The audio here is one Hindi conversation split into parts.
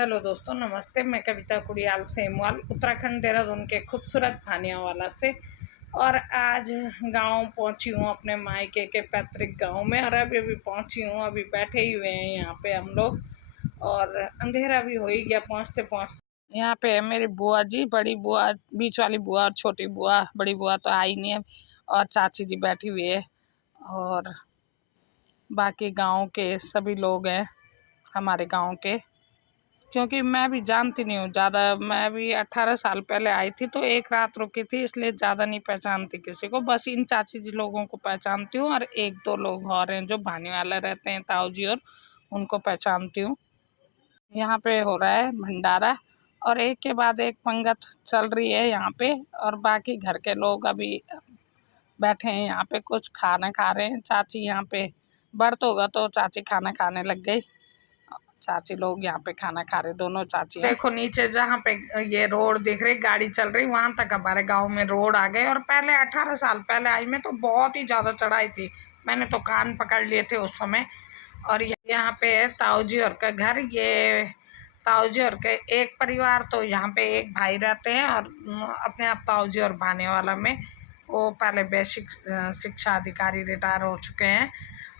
हेलो दोस्तों, नमस्ते। मैं कविता कुड़ियाल सेमवाल, उत्तराखंड देहरादून के खूबसूरत भानियावाला से। और आज गांव पहुंची हूं, अपने मायके के पैतृक गांव में। और अभी पहुंची हूं, अभी बैठे ही हुए हैं यहाँ पे हम लोग। और अंधेरा भी हो ही गया पहुंचते पहुंचते। यहाँ पे है मेरी बुआ जी, बड़ी बुआ, बीच वाली बुआ और छोटी बुआ। बड़ी बुआ तो आई नहीं है, और चाची जी बैठी हुई है। और बाकी गाँव के सभी लोग हैं हमारे गाँव के, क्योंकि मैं भी जानती नहीं हूँ ज़्यादा। मैं भी 18 साल पहले आई थी, तो एक रात रुकी थी, इसलिए ज़्यादा नहीं पहचानती किसी को। बस इन चाची जी लोगों को पहचानती हूँ, और एक दो लोग और हैं जो भानीवाला रहते हैं, ताऊ जी, और उनको पहचानती हूँ। यहाँ पे हो रहा है भंडारा, और एक के बाद एक पंगत चल रही है यहाँ पे। और बाकी घर के लोग अभी बैठे हैं यहाँ पे, कुछ खाना खा रहे हैं। चाची यहाँ पे व्रत होगा तो चाची खाना खाने लग गई। चाची लोग यहाँ पे खाना खा रहे, दोनों चाची। देखो नीचे जहाँ पे ये रोड दिख रही, गाड़ी चल रही, वहां तक हमारे गांव में रोड आ गए। और पहले 18 साल पहले आई मैं, तो बहुत ही ज्यादा चढ़ाई थी। मैंने तो कान पकड़ लिए थे उस समय। और यहाँ पे ताऊ जी और का घर, ये ताऊ जी और के एक परिवार, तो यहाँ पे एक भाई रहते हैं। और अपने आप ताऊ जी और भानेवाला में, वो पहले बेसिक शिक्षा अधिकारी रिटायर हो चुके हैं।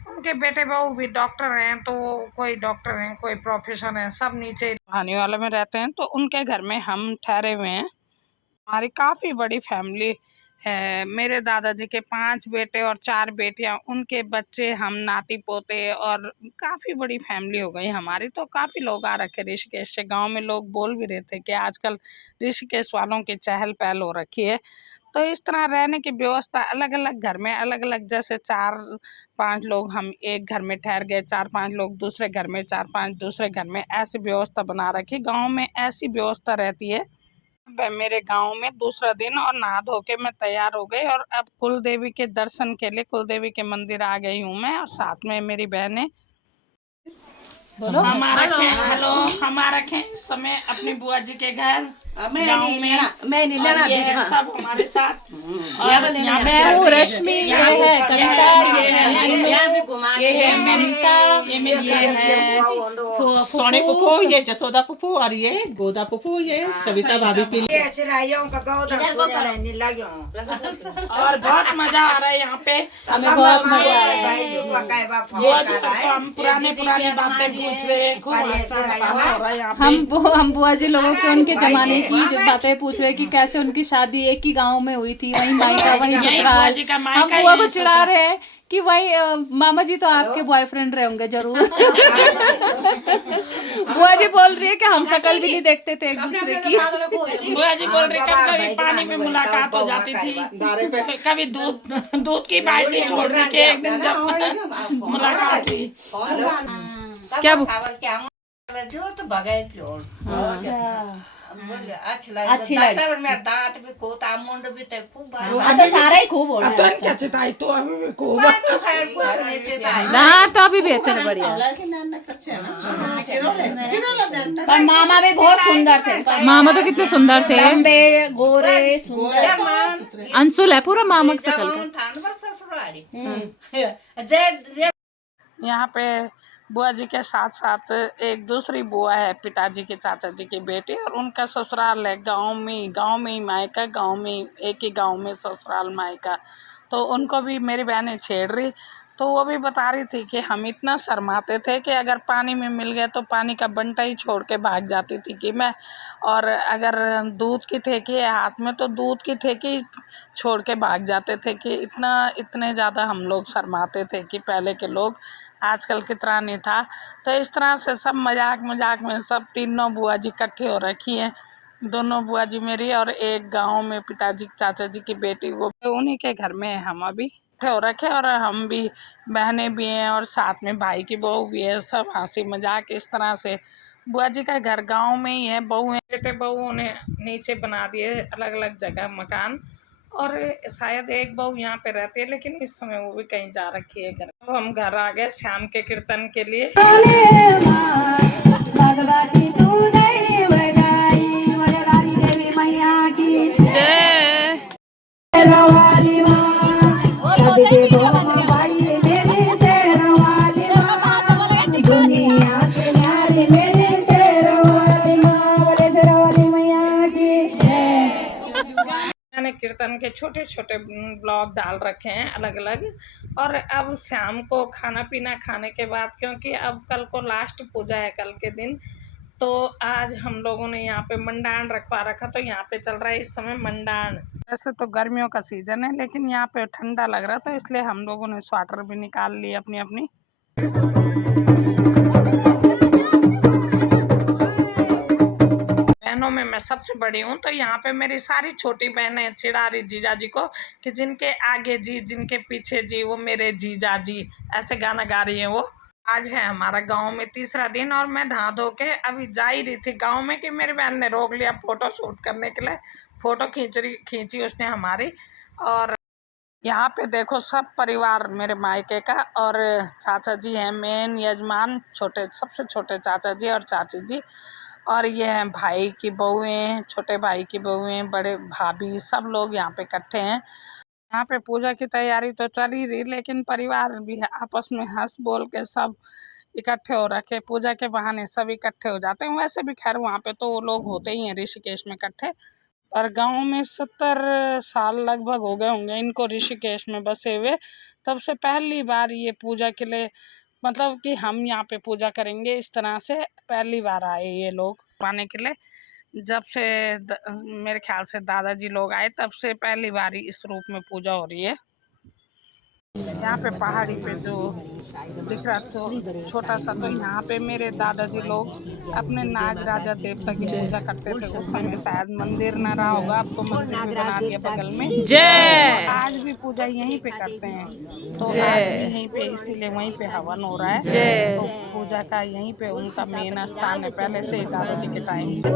उनके बेटे बहू भी डॉक्टर हैं, तो कोई डॉक्टर हैं, कोई प्रोफेसर हैं, सब नीचे भानीवाला में रहते हैं। तो उनके घर में हम ठहरे हुए हैं। हमारी काफ़ी बड़ी फैमिली है। मेरे दादाजी के 5 बेटे और 4 बेटियां, उनके बच्चे, हम नाती पोते, और काफ़ी बड़ी फैमिली हो गई हमारी। तो काफ़ी लोग आ रखे ऋषिकेश से। गांव में लोग बोल भी रहे थे कि आजकल ऋषिकेश वालों की चहल पहल हो रखी है। तो इस तरह रहने की व्यवस्था अलग अलग घर में अलग अलग, जैसे 4-5 लोग हम एक घर में ठहर गए, 4-5 लोग दूसरे घर में, 4-5 दूसरे घर में, ऐसी व्यवस्था बना रखी। गांव में ऐसी व्यवस्था रहती है। मेरे गांव में दूसरा दिन, और नहा धो के मैं तैयार हो गई, और अब कुल देवी के दर्शन के लिए कुल देवी के मंदिर आ गई हूँ मैं। और साथ में मेरी बहनें हमारा इस समय अपनी बुआ जी के घर गाँव में। मैं नहीं लेना, ये सब हमारे साथ। और मैं हूँ रश्मि, ये है कविता, ये है ममता, ये है सोनी पुप्पू, ये जसोदा पुप्पू, और ये गोदा पुप्पू, ये सविता भाभी पी। और बहुत मजा आ रहा है यहाँ पे, हमें बहुत मजा आ रहा है। हम पुरानी बातें पूछ रहे हैं, खूब हम बुआ जी लोगों के उनके जमाने की बातें पूछ रहे कि कैसे उनकी शादी एक ही गांव में हुई थी, वहीं मायका वहीं ससुराल। हम बुआ को चिढ़ा रहे हैं कि वही मामा जी तो आपके बॉयफ्रेंड रहे होंगे जरूर। बुआ जी बोल रही है कि हम शकल भी नहीं देखते थे एक दूसरे की। बुआ जी बोल रही कभी पानी में मुलाकात हो जाती थी, कभी दूध की बाल्टी छोड़ रही थी, एक दिन जब मुलाकात हुई। क्या जो तो बगैर अच्छी लगी मेरा दांत भी कोता, मुंड भी ते खूब सारा ही खूब हो रहा है। क्या चिताई तो अभी को ना, तो अभी बेहतर बढ़िया। पर मामा भी बहुत सुंदर थे। मामा तो कितने सुंदर थे, लंबे गोरे सुंदर। अंशुल है पूरा मामा की शकल का। यहाँ पे बुआ जी के साथ साथ एक दूसरी बुआ है, पिताजी के चाचा जी की बेटी, और उनका ससुराल है गांव में ही मायका, गांव में एक ही गांव में ससुराल मायका। तो उनको भी मेरी बहनें छेड़ रही। तो वो भी बता रही थी कि हम इतना शर्माते थे कि अगर पानी में मिल गए तो पानी का बंटा ही छोड़ के भाग जाती थी कि मैं। और अगर दूध की ठेकी है हाथ में, तो दूध की ठेकी छोड़ के भाग जाते थे कि इतने ज़्यादा हम लोग शर्माते थे कि पहले के लोग। आजकल की तरह नहीं था। तो इस तरह से सब मजाक में सब तीनों बुआ जी इकट्ठी हो रखी हैं। दोनों बुआ जी मेरी, और एक गांव में पिताजी चाचा जी की बेटी, वो उन्हीं के घर में हम अभी हो रखे। और हम भी, बहनें भी हैं, और साथ में भाई की बहू भी है। सब हंसी मजाक इस तरह से। बुआ जी का घर गांव में ही है। बहू है, बेटे बहुओं ने नीचे बना दिए अलग अलग जगह मकान। और शायद एक बहू यहाँ पे रहती है, लेकिन इस समय वो भी कहीं जा रखी है घर। तो हम घर आ गए शाम के कीर्तन के लिए। के छोटे छोटे ब्लॉग डाल रखे हैं अलग अलग। और अब शाम को खाना पीना खाने के बाद, क्योंकि अब कल को लास्ट पूजा है कल के दिन, तो आज हम लोगों ने यहाँ पे मंडान रखवा रखा। तो यहाँ पे चल रहा है इस समय मंडान। वैसे तो गर्मियों का सीज़न है, लेकिन यहाँ पे ठंडा लग रहा था, इसलिए हम लोगों ने स्वेटर भी निकाल लिए अपनी अपनी। बहनों में मैं सबसे बड़ी हूँ, तो यहाँ पे मेरी सारी छोटी बहनें चिढ़ा रही जीजा जी को कि जिनके आगे जी जिनके पीछे जी वो मेरे जीजा जी, ऐसे गाना गा रही है वो। आज है हमारा गांव में तीसरा दिन, और मैं नहा धो के अभी जा ही रही थी गांव में कि मेरी बहन ने रोक लिया फ़ोटो शूट करने के लिए। फ़ोटो खींची उसने हमारी। और यहाँ पे देखो सब परिवार मेरे मायके का, और चाचा जी हैं मेन यजमान, छोटे सबसे छोटे चाचा जी और चाची जी, और ये हैं भाई की बहुएँ, छोटे भाई की बहुएँ, बड़े भाभी, सब लोग यहाँ पे इकट्ठे हैं। यहाँ पे पूजा की तैयारी तो चल ही रही, लेकिन परिवार भी आपस में हंस बोल के सब इकट्ठे हो रखे। पूजा के बहाने सब इकट्ठे हो जाते हैं। वैसे भी खैर वहाँ पे तो वो लोग होते ही हैं ऋषिकेश में इकट्ठे। और गांव में 70 साल लगभग हो गए होंगे इनको ऋषिकेश में बसे हुए। तब से पहली बार ये पूजा के लिए, मतलब कि हम यहाँ पे पूजा करेंगे इस तरह से, पहली बार आए ये लोग आने के लिए। जब से मेरे ख्याल से दादाजी लोग आए तब से पहली बार इस रूप में पूजा हो रही है। यहाँ पे पहाड़ी पे जो दिख रहा तो छोटा सा, तो यहाँ पे मेरे दादाजी लोग अपने नाग राजा देवता की पूजा करते थे। उस समय शायद मंदिर न रहा होगा, अब तो मंदिर भी बना दिया बगल में। जय। तो आज भी पूजा यहीं पे करते हैं, तो आज भी यहीं पे, इसीलिए वहीं पे हवन हो रहा है। तो पूजा का यहीं पे उनका मेन स्थान है पहले से दादाजी के टाइम से।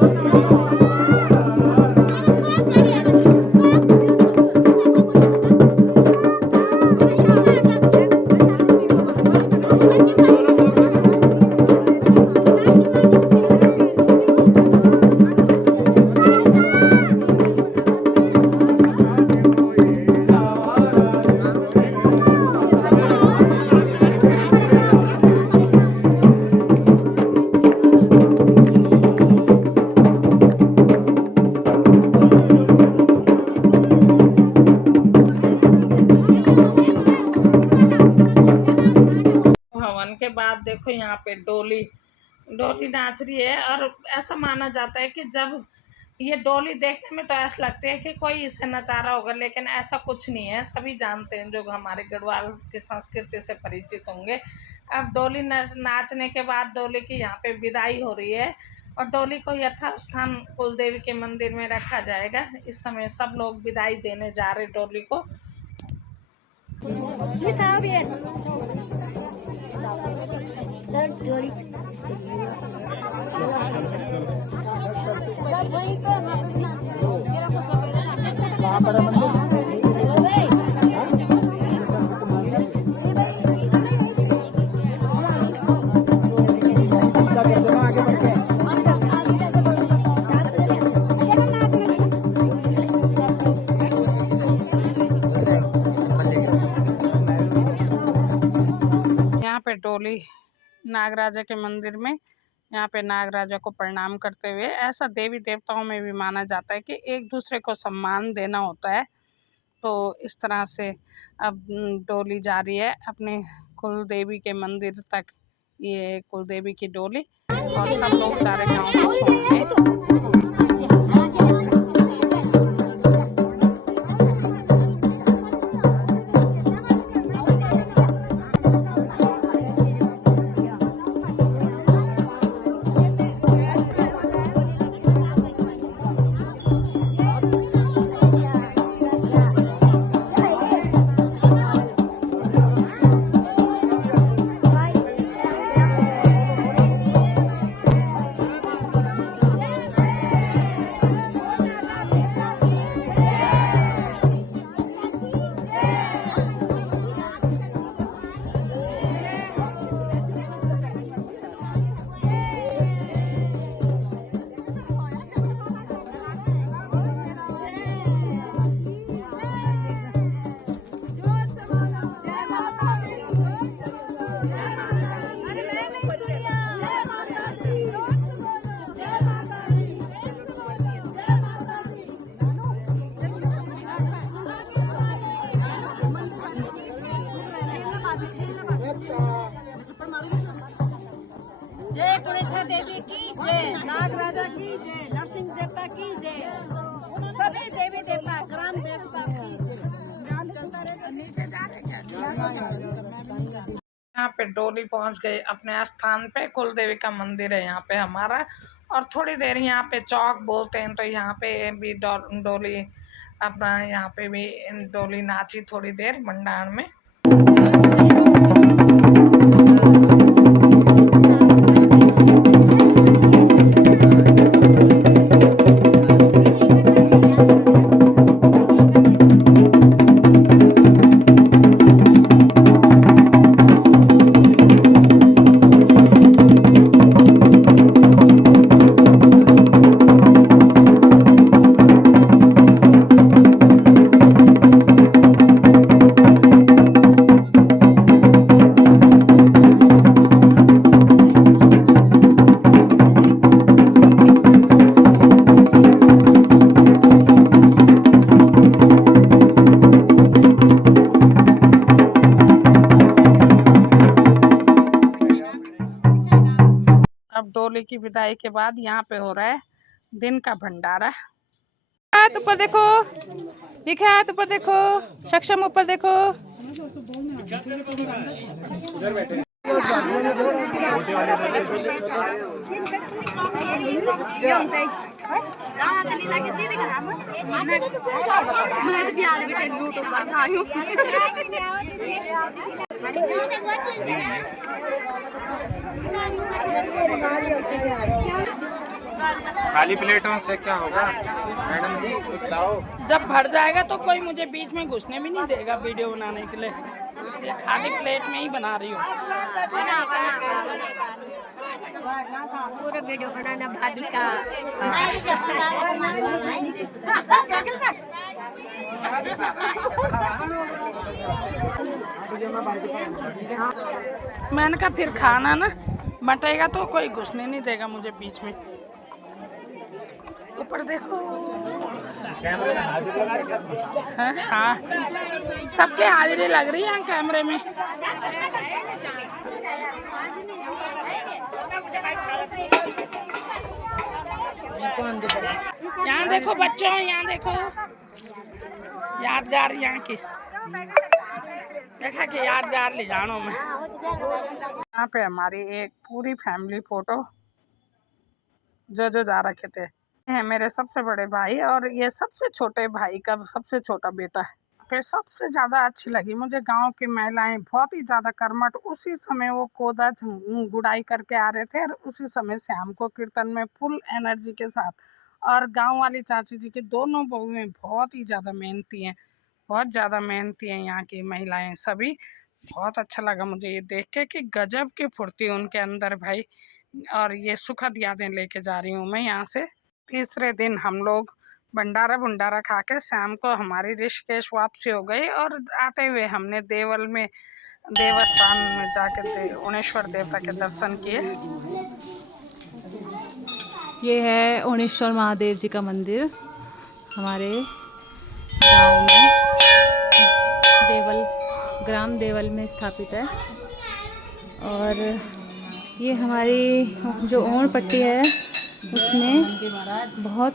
के बाद देखो यहाँ पे डोली नाच रही है। और ऐसा माना जाता है कि जब ये डोली देखने में तो ऐसा लगता है कि कोई इसे नचा रहा होगा, लेकिन ऐसा कुछ नहीं है। सभी जानते हैं जो हमारे गढ़वाल की संस्कृति से परिचित होंगे। अब डोली नाचने के बाद डोली की यहाँ पे विदाई हो रही है, और डोली को यथास्थान कुलदेवी के मंदिर में रखा जाएगा। इस समय सब लोग विदाई देने जा रहे डोली को। यहाँ पे डोली नागराजा के मंदिर में, यहाँ पे नागराजा को प्रणाम करते हुए, ऐसा देवी देवताओं में भी माना जाता है कि एक दूसरे को सम्मान देना होता है। तो इस तरह से अब डोली जा रही है अपने कुल देवी के मंदिर तक, ये कुल देवी की डोली, और सब लोग सारे गाँव में छोड़ेंगे। नाग राजा की जय, नरसिंह देवता की जय, सभी देवी देवता, ग्राम देवता की जय। यहाँ पे डोली पहुंच गई अपने स्थान पे। कुल देवी का मंदिर है यहाँ पे हमारा। और थोड़ी देर यहाँ पे चौक बोलते हैं, तो यहाँ पे भी डोली अपना यहाँ पे भी डोली नाची थोड़ी देर भंडार में। अब डोली की विदाई के बाद यहाँ पे हो रहा है दिन का भंडारा। हाथ ऊपर देखो, दिखे हाथ ऊपर देखो, सक्षम ऊपर देखो। खाली प्लेटों से क्या होगा मैडम जी, कुछ लाओ। जब भर जाएगा तो कोई मुझे बीच में घुसने भी नहीं देगा वीडियो बनाने के लिए, इसलिए खाली प्लेट में ही बना रही हूँ। पूरा वीडियो बनाना भाभी का। मैंने कहा फिर खाना ना बटेगा तो कोई घुसने नहीं देगा मुझे बीच में। ऊपर देखो, हाँ सबके हाजिरी लग रही है कैमरे में। यहाँ देखो बच्चों, यहाँ देखो यादगार यहाँ की, देखा कि यादगार ले जानो मैं। यहाँ पे हमारी एक पूरी फैमिली फोटो जो जा रखे थे है मेरे सबसे बड़े भाई और ये सबसे छोटे भाई का सबसे छोटा बेटा। फिर सबसे ज़्यादा अच्छी लगी मुझे गांव की महिलाएं, बहुत ही ज़्यादा कर्मठ। उसी समय वो कोदा गुड़ाई करके आ रहे थे और उसी समय शाम को कीर्तन में फुल एनर्जी के साथ। और गांव वाली चाची जी की दोनों बहुएं बहुत ही ज़्यादा मेहनती हैं, बहुत ज़्यादा मेहनती हैं यहाँ की महिलाएं सभी। बहुत अच्छा लगा मुझे ये देख के कि गजब की फुर्ती उनके अंदर भाई। और ये सुखद यादें लेके जा रही हूँ मैं यहाँ से। तीसरे दिन हम लोग भंडारा खा के शाम को हमारी ऋषिकेश वापसी हो गई और आते हुए हमने देवल में देवस्थान में जाके ओणेश्वर देवता के दर्शन किए। ये है ओणेश्वर महादेव जी का मंदिर हमारे गांव में, ग्राम देवल में स्थापित है। और ये हमारी जो ओण पट्टी है उसमें बहुत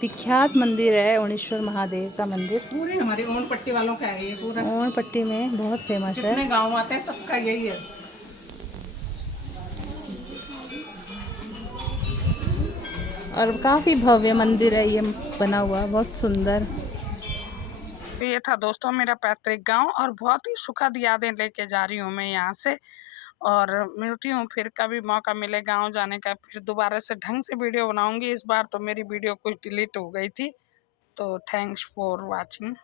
विख्यात मंदिर है ओणेश्वर महादेव का मंदिर। पूरे हमारे ओण पट्टी वालों का है ये, पूरा ओण पट्टी में बहुत फेमस है। जितने गांव आते हैं सबका यही है। और काफ़ी भव्य मंदिर है ये बना हुआ, बहुत सुंदर। ये था दोस्तों मेरा पैतृक गांव और बहुत ही सुखद यादें लेके जा रही हूँ मैं यहाँ से। और मिलती हूँ फिर कभी मौका मिले गांव जाने का, फिर दोबारा से ढंग से वीडियो बनाऊंगी। इस बार तो मेरी वीडियो कुछ डिलीट हो गई थी, तो थैंक्स फॉर वाचिंग।